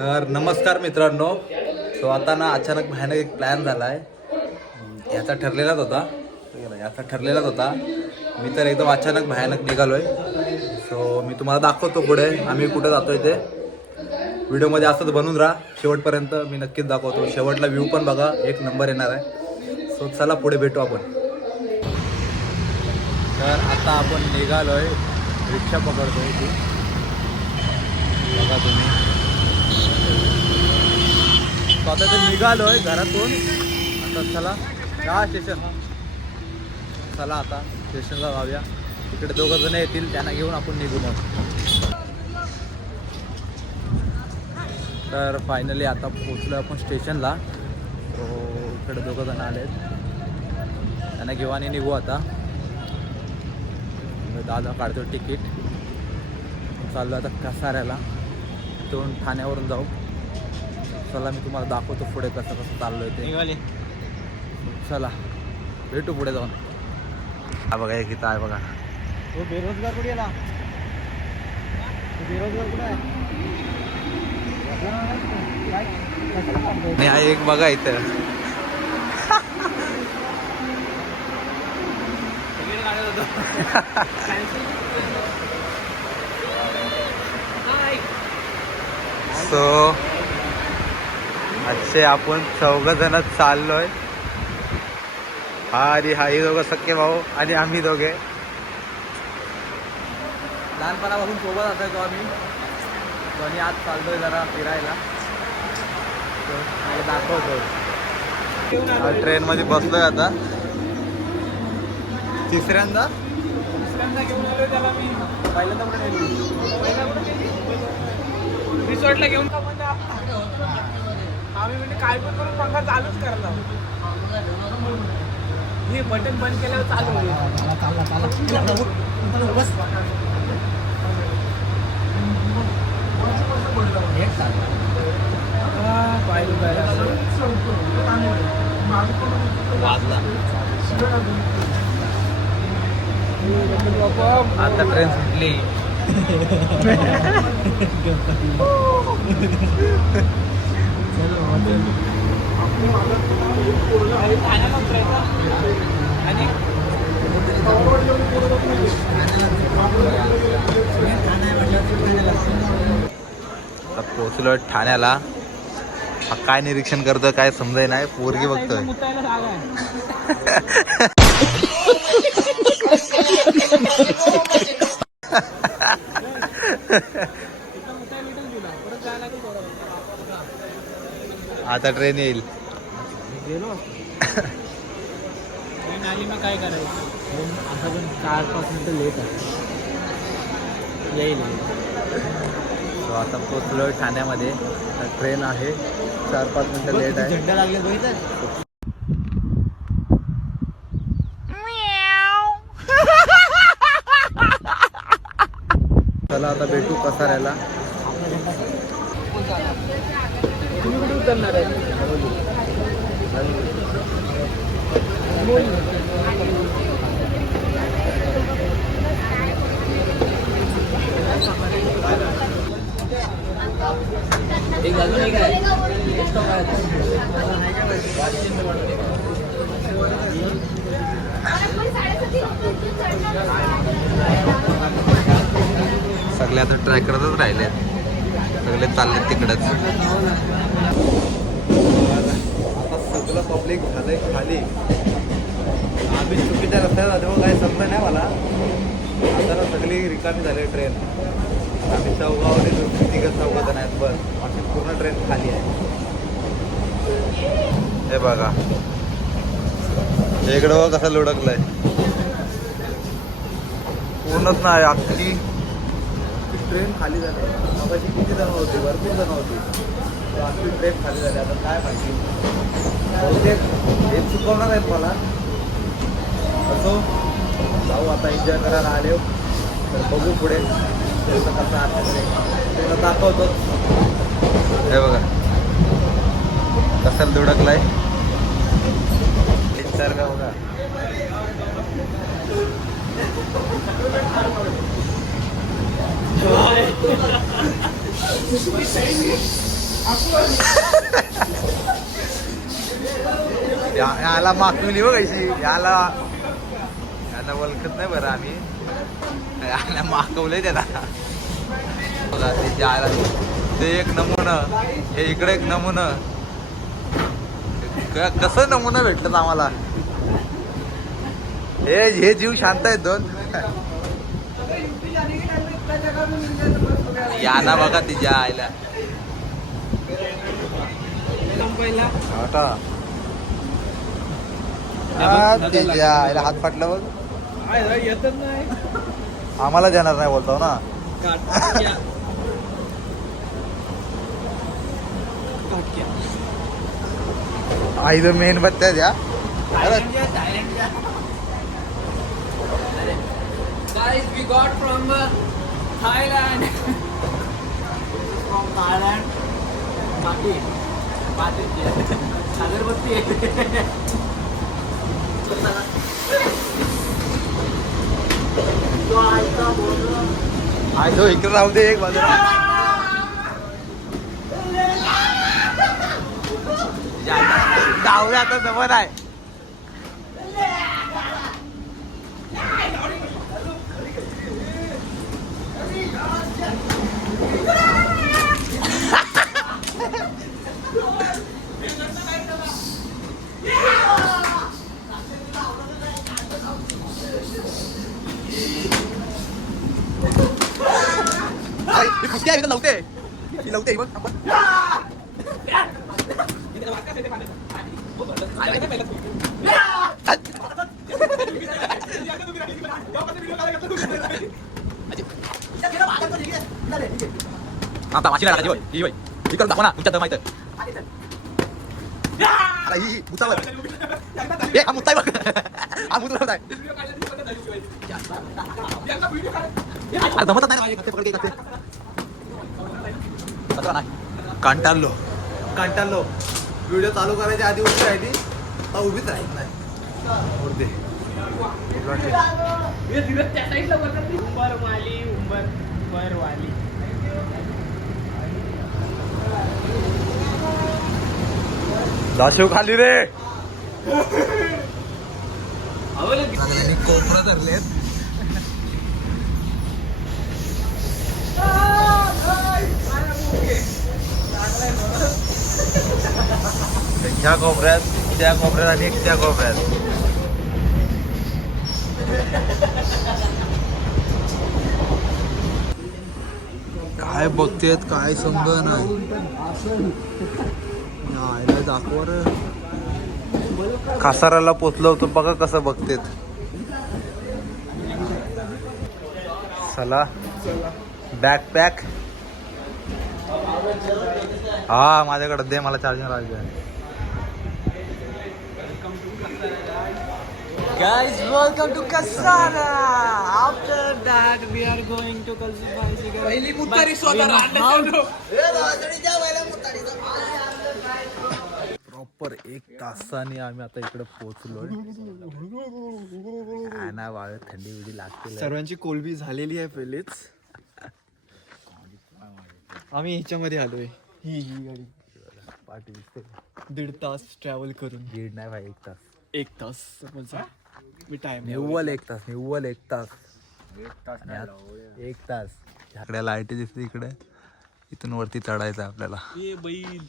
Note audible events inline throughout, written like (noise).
तर नमस्कार मित्रांनो. सो आता ना अचानक भयानक एक प्लॅन झाला आहे याचा ठरलेलाच होता. याचा ठरलेलाच होता. मी तर एकदम अचानक भयानक निघालोय. सो मी तुम्हाला दाखवतो पुढे. आम्ही कुठं जातोय ते. व्हिडिओमध्ये असंच बनून राहा. शेवटपर्यंत मी नक्कीच दाखवतो. शेवटला व्ह्यू पण बघा. एक नंबर येणार आहे. सो चला पुढे भेटू आपण. तर आता आपण निघालोय. रिक्षा पकडतोय ती बघा तुम्ही. आता ते निघालोय घरातून. आता चला या स्टेशन चला आता स्टेशनला जाऊया. तिकडे दोघं जण येतील त्यांना घेऊन आपण निघू मग. तर फायनली आता पोचलो आपण स्टेशनला तो इकडे दोघं जण आलेत. त्यांना घेऊ आणि निघू आता. दादा काढतो तिकीट चाललो आता कसाऱ्याला. तिथून ठाण्यावरून जाऊ. चला मी तुम्हाला दाखवतो पुढे कसं कसं चाललो आहे ते. निघाले. चला भेटू पुढे जाऊन. हा बघा एक इथं आहे बघा. तो बेरोजगार कुठे गेला? तो बेरोजगार कुठे आहे? आणि हा एक बघा इथं. सो (laughs) अच्छे आपण चौघ जण चाललोय. हा आणि हा हे दोघं सख्खे भाऊ आणि आम्ही दोघे. लहानपणापासून सोबत असायचो आम्ही. तो आणि आज चाललोय जरा फिरायला. दाखवतो ट्रेन मध्ये बसलोय आता. तिसऱ्यांदा? दुसऱ्यांदा घेऊन आलो त्याला मी. पहिल्यांदा कुठे नेली? रिसॉर्टला घेऊन. का आम्ही म्हणजे काय पण करून पंखा चालूच करला हे बटन बंद केल्यावर चालू. आता ट्रेन सुटली. (laughs) पोहोचलोय ठाण्याला. काय निरीक्षण करतोय काय समजाय नाही. पोरगी बघतोय (laughs) मुतायला जागा आहे तिथं मुतायला इथंच दिला परत जायला लागेल थोडं. आता ट्रेन येईल. गेलो? ट्रेन आली मग काय करायचं? असं पण चार पाच मिनटं लेट आहे. येईल. So, आता पोहोचलोय ठाण्यामध्ये. ट्रेन आहे. चार पाच मिनिटं लेट आहे. झेंडा लागले बघितलं? चला आता भेटू कसाऱ्याला तुम्ही करणार आहे. एक अजून एक आहे. सगळे आता ट्राय करतच राहिले सगळे चालले तिकडच. सगळं पब्लिक झालंय खाली. आम्ही चुकीच्या रस्त्यात आलो काय समजलं नाही मला. आता सगळी रिकामी झाली ट्रेन आम्ही चौगावले तिघं चौघ आहेत बस. बाकी पूर्ण ट्रेन खाली आहे. हे बघा. इकडं कसं लुडकलंय. पूर्णच नाही अख्खी ट्रेन खाली झाली. किती जण होती? भरपूर जण होती. अख्खी ट्रेन खाली झाली. आता काय माहिती? बहुतेक हे चुकवणार आहेत मला. असो जाऊ आता एन्जॉय करायला आले तर बघू पुढे. कसं कसं आतमध्ये तुला दाखवतो. हे बघा. कसं दुडकलाय विचार का बघा. (laughs) याला मागवली बघ कशी? याला याला ओळखत नाही बरं आम्ही. याला मागवले त्याला. बघा ते जायला ते. एक नमुना. हे इकडे एक नमुना. कसं नमुना भेटलं आम्हाला? हे हे जीव शांत आहेत दोन. याना बघा तिच्या आईला. आईला हात फाटला बघ. येतच नाही. आम्हाला देणार नाही बोलतो ना. (laughs) आई तर मेन बत्त्या द्या. Guys, we got from uh, Thailand. from Thailand. Mati. Mati. अगरबत्ती (laughs) आहे. तो इकडे राहू दे एक बाजूला आता जवळ आहे आहे इथं लावते ही लावते बघ थांबा. आता टाकायची होय. ही होय ही करून दाखवा ना तुमच्या दम आहे ही मुतावर ए हा मुताय बघ हा मुतावर आहे नाही ना माझी कसे पकडते कसे कचरा नाही कंटाळलो. कंटाळलो. व्हिडिओ चालू करायच्या आधी उभी राहिली आता उभीच राहील नाही. उंबर दाशिव खाली रे. कोपरा धरलेत. ह्या कोपऱ्यात त्या कोपऱ्यात आणि एक त्या कोपऱ्यात. काय बघतेत काय समज नाही. दाखवर दाखव कासाराला पोचलो होतो बघा कसं बघतेत. चला. बॅक पॅक हा माझ्याकडे दे मला चार्जिंग लावायचं Guys, welcome to Kasana. After that, we are going to Kalsubai. पहिली मुतारी प्रॉपर एक तासाने आम्ही आता इकडे नाही वाळ थंडी बिडी लागते सर्वांची कोलबी झालेली आहे पहिलेच आम्ही ह्याच्यामध्ये आलोय. ही ही गाडी. पाठी दिसते. दीड तास ट्रॅव्हल करून. दीड नाही भाई एक तास. एक तास समजा. मी टाइम निव्वल एक तास निव्वल एक तास. आणि आत- एक तास. इकडे लाइट दिसते इकडे. इथून वरती चढायचं आपल्याला. ये बैल.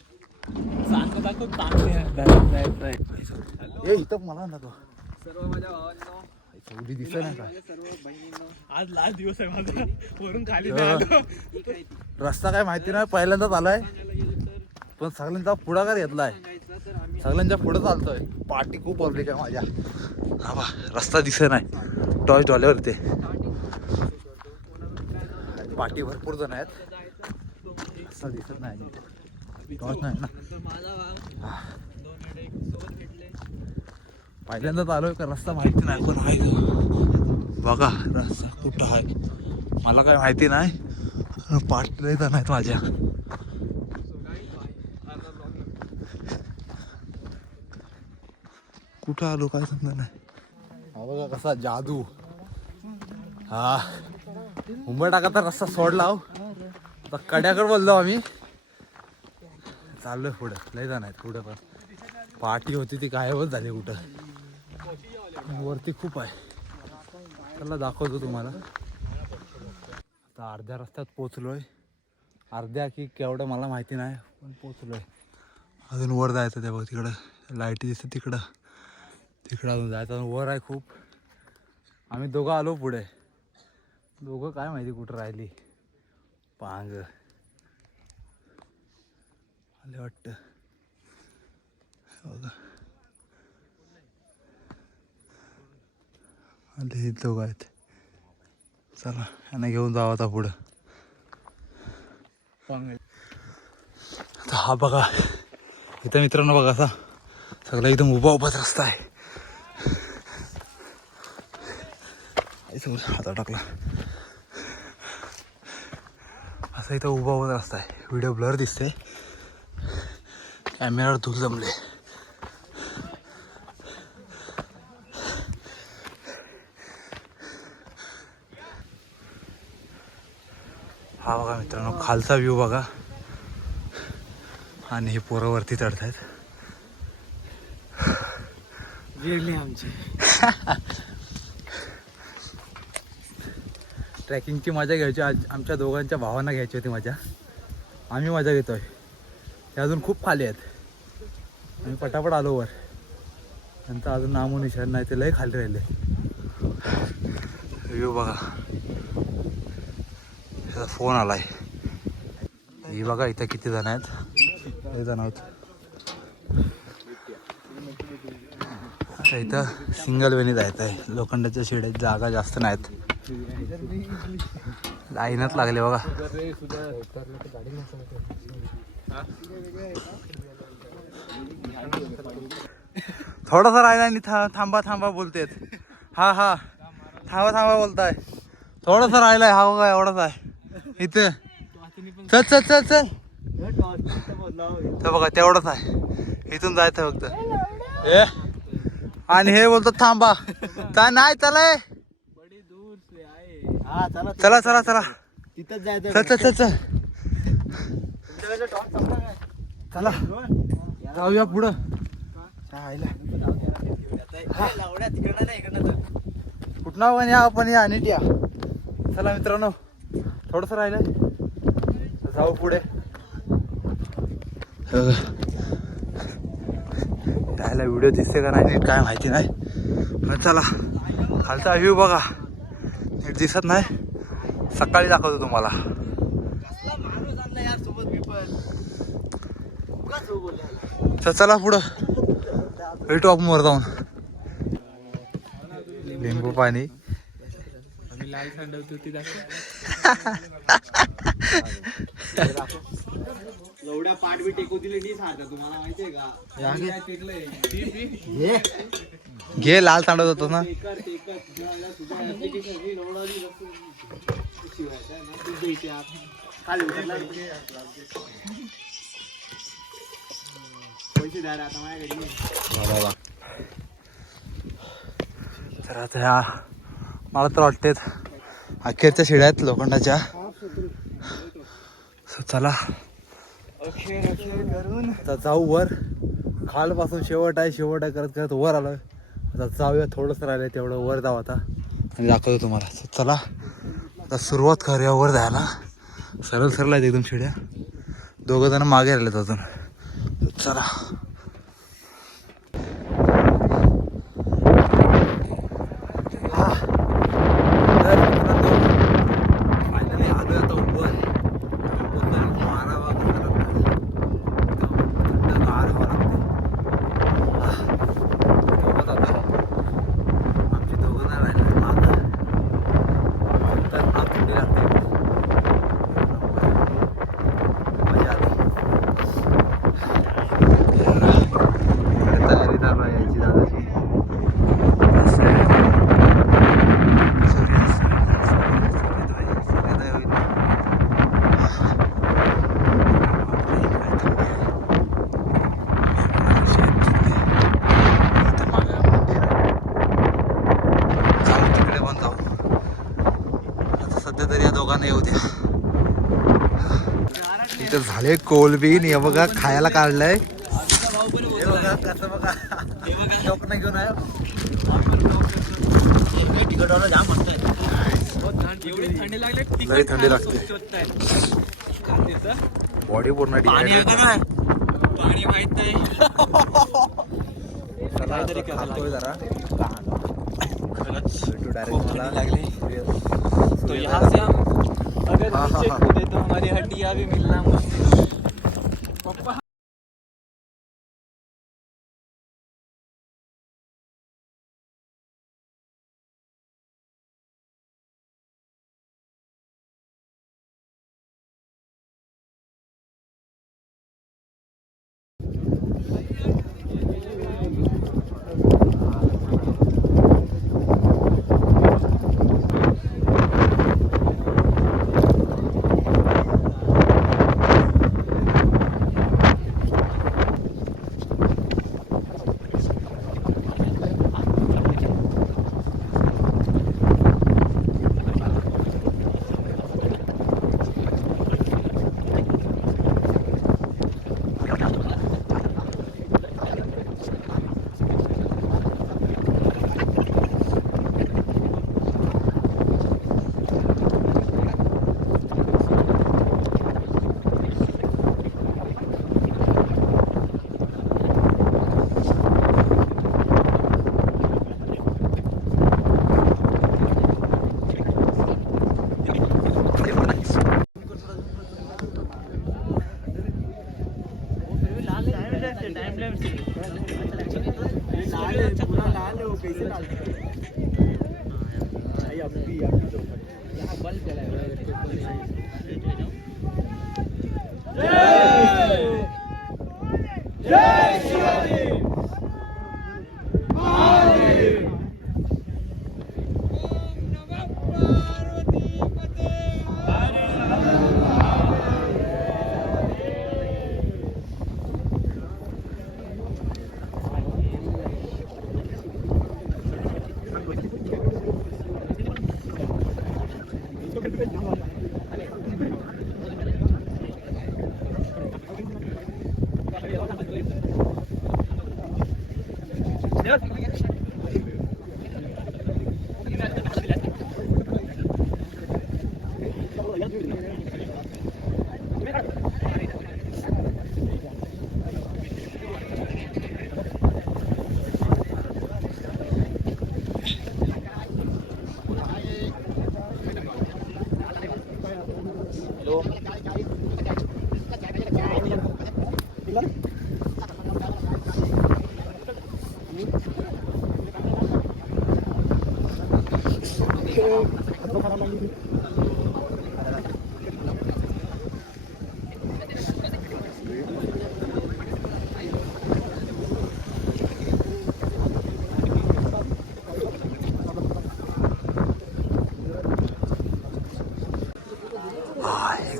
चांगलं दाखव चांगले. ए इथं मला नको. सर्व माझ्या भावांनो एवढी दिसत नाही का आज लास्ट दिवस आहे माझा. वरून खाली रस्ता काय माहिती नाही पहिल्यांदाच आलाय. पण सगळ्यांचा पुढाकार घेतलाय. सगळ्यांच्या पुढे चालतोय. पाठी खूप पब्लिक आहे माझ्या. हा बा रस्ता दिसत नाही. टॉय डॉलेवर ते पाठी भरपूर जण आहेत. रस्ता दिसत नाही. टॉर्च नाही ना माझा भाव दोन वेळे सोबत भेटले पहिल्यांदाच आलोय का रस्ता माहिती नाही पण आहे बघा रस्ता कुठं आहे? मला काय माहिती नाही पाठ लय जण आहेत माझ्या. कुठं आलो काय समजा नाही. हा बघा कसा जादू. हा. मुंबई तर रस्ता सोडला हो. आता कड्याकडे बोललो आम्ही. चाललोय पुढं. लय जाण आहेत पुढं पण. पार्टी होती ती गायबच झाली कुठं. वरती खूप आहे. त्याला दाखवतो तुम्हाला. आता अर्ध्या रस्त्यात पोचलोय अर्ध्या की केवढं मला माहिती नाही पण पोचलोय अजून वर जायचं त्या बघ तिकडं. लाईटी दिसते तिकडं. तिकडं अजून जायचं अजून वर आहे खूप. आम्ही दोघं आलो पुढे. दोघं काय माहिती कुठं राहिली. पांग. आले वाटतं. बघा. आले दोघं आहेत. चला यांना घेऊन जावं आता पुढं. आता हा बघा इथं मित्रांनो बघा असा सगळा एकदम उभा उभाच रस्ता आहे. आई समोर हातात टाकला. असा इथं उभा उभा रस्ता आहे. व्हिडिओ ब्लर दिसते कॅमेरावर धूल जमले हा बघा मित्रांनो खालचा व्ह्यू बघा. आणि हे पोरं वरती चढतायत. गेली आमची. ट्रॅकिंगची मजा घ्यायची आज आमच्या दोघांच्या भावांना घ्यायची होती मजा. आम्ही मजा घेतोय. ते अजून खूप खाली आहेत. आम्ही पटापट आलो वर. त्यांचं अजून नामो निशाण नाही ते लय खाली राहिले. व्ह्यू बघा. त्याचा फोन आला आहे ही बघा इथं किती जण आहेत? हे जण आहेत. आता इथं सिंगल वेनी जायचं आहे लोखंडाच्या शिड्यात जागा जास्त नाहीत. लाईनच लागले बघा. थोडासा राहिला आणि था थांबा थांबा बोलतेत. हा हा. थांबा थांबा बोलताय. राहिलं आहे हा बघा एवढाच आहे. इथे. चल चल चल चल. तर बघा तेवढंच आहे. इथून जायचं फक्त. ए. आणि हे बोलतो थांबा. काय नाही हा चला चला चला चला. तिथंच जायचं चल चल चल चल. चला. जाऊया पुढं. कुठं पण या आपण या नीट या चला मित्रांनो. थोडस राहिलं. जाऊ पुढे. यायला व्हिडिओ दिसते का नाही नीट काय माहिती नाही. पण चला खालचा व्ह्यू बघा. नीट दिसत नाही. सकाळी दाखवतो तुम्हाला. तर चला पुढं. भेटू आपण वर जाऊन. लिंबू पाणी. आम्ही लाल सांडवतो ती दाखव. एवढ्या पाठ बी टेकू दिले नाही सांगता तुम्हाला माहितीये का? टेकलंय. घे. लाल सांडत होतो ना. तर आता ह्या मला तर वाटतेत अखेरच्या शिड्या आहेत लोखंडाच्या चला. आता जाऊ वर. खालपासून शेवट आहे शेवट आहे करत करत वर आलोय. आता जाऊया थोडंसं राहिलं तेवढं वर जाऊ आता. आणि दाखवतो तुम्हाला. चला. आता सुरुवात करूया वर जायला. सरळ सरळ आहेत एकदम शिड्या. दोघं जण मागे राहिलेत अजून. चला तर मित्रांनो फायनली आलोय आता वर बोलतोय मारावा कसा लागतोय थंड गार हवा लागते तेव्हा जातोय आमची दोघं जण राहिले मागं तर आग थंडी लागते मजा आली झाले कोलबीन हे बघा खायला काढलंय. हे घेऊन आहे तिकडं जाम एवढी थंडी लागली लई थंडी लागते. बॉडी पूर्ण पाणी माहीत नाही. जरा. तो यहाँ से हम अगर हाँ, नीचे हाँ, हाँ। कूदे तो हमारी हड्डियां भी मिलना मुश्किल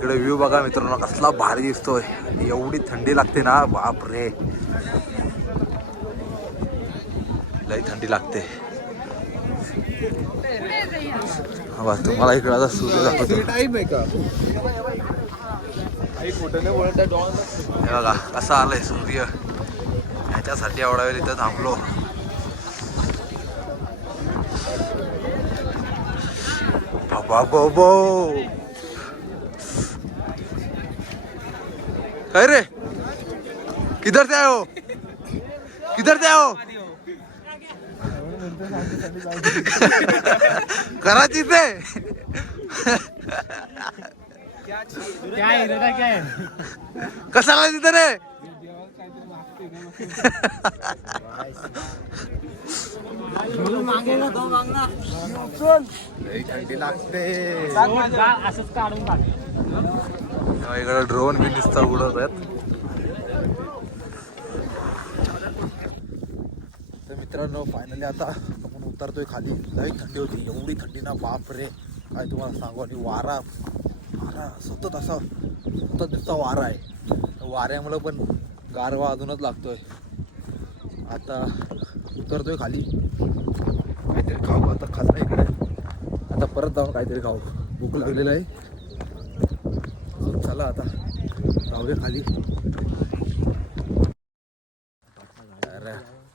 इकडे व्ह्यू बघा मित्रांनो कसला भारी दिसतोय. एवढी थंडी लागते ना बाप रे लई थंडी लागते. हा तुम्हाला इकडे आता सूर्य दाखवतो. हे बघा कसा आलाय सूर्य. ह्याच्यासाठी एवढा वेळ इथं थांबलो. बाबा बाबो. काय रे? किधर से आए हो? किधर से आए हो? कराची से? क्या दादा काय कशाला तिथं रे? मागेला तो मागना लई थंडी लागते. असंच काढून टाक. इकडे ड्रोन बी दिसता उडत आहेत. तर मित्रांनो फायनली आता आपण उतरतोय खाली. लई थंडी होती. एवढी थंडी ना बाप रे काय तुम्हाला सांगू? आणि वारा वारा सतत असा सतत दिसता वारा आहे. वाऱ्यामुळं पण गारवा अजूनच लागतोय. आता उतरतोय खाली. काहीतरी खाऊ. आता खाल्लं इकडे. आता परत जाऊन काहीतरी खाऊ. भूक लागलेलं आहे. चला आता. जाऊया खाली.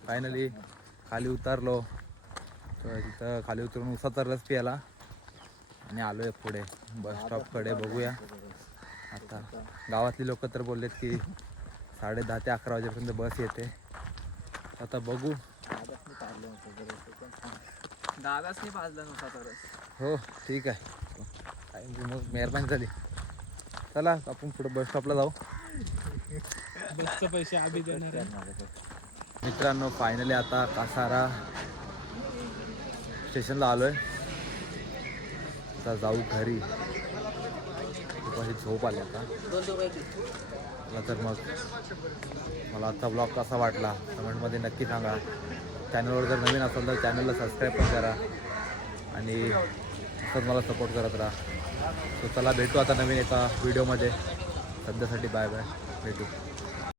फायनली खाली उतरलो. तर तिथं खाली उतरून उसाचा रस प्यायला. आणि आलोय पुढे. बस स्टॉपकडे बघूया. आता गावातली लोक तर बोललेत की साडे दहा ते अकरा वाजेपर्यंत बस येते. आता बघू. दादाच नाही पाजला नव्हता तर हो ठीक आहे. मग मेहरबानी झाली. चला आपण पुढे बस स्टॉपला जाऊ. बसचे पैसे आम्ही देणार. मित्रांनो फायनली आता कासारा स्टेशनला आलोय. आता जाऊ घरी. झोप आली आता. मला तर मग. मला आजचा ब्लॉग कसा वाटला कमेंटमध्ये नक्की सांगा. चॅनलवर जर नवीन असाल तर चॅनलला सबस्क्राईब पण करा. आणि असंच मला सपोर्ट करत राहा. सो चला भेटू आता नवीन एका व्हिडिओमध्ये सध्यासाठी बाय बाय भेटू.